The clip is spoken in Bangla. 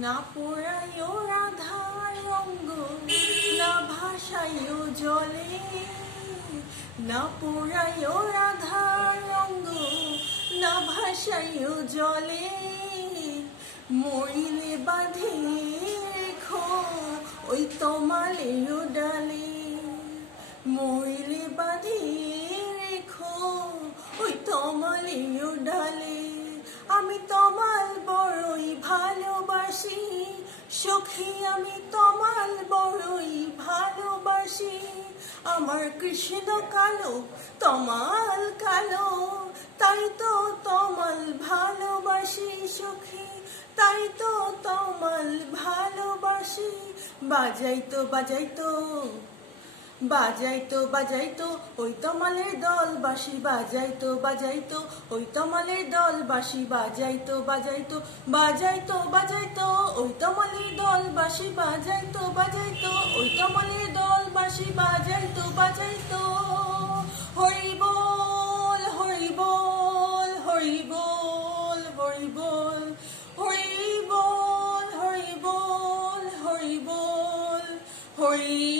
না পোড়াইও রাধার রঙ্গ, না ভাসাইও জলে, না পোড়াইও রাধার রঙ্গ, না ভাসাইও জলে। মরিলে বাঁধে রেখো ওই তমালের ডালে, মরিলে বাঁধে রেখো ওই তমালের ডালে। আমি তমাল বড়ই ভালোবাসি সখী, আমি তমাল বড়ই ভালোবাসি। আমার কৃষ্ণ কালো তমাল কালো, তাই তো তমাল ভালোবাসি সখী, তাই তো তমাল ভালোবাসি। বাজাইতো বাজাইতো বাজাইতো বাজাইতো ওই তমালের দল বাঁশি, বাজাইতো বাজাইতো ওই তমালের দল বাঁশি, বাজাইতো বাজাইতো বাজাইতো বাজাইতো ওই তমালের দল বাঁশি, বাজাইতো বাজাইতো ওই তমালের দল বাঁশি, বাজাইতো বাজাইতো। হরি বল হরি বল হরি বল হরি বল, হরি বল হরি বল হরি বল হরি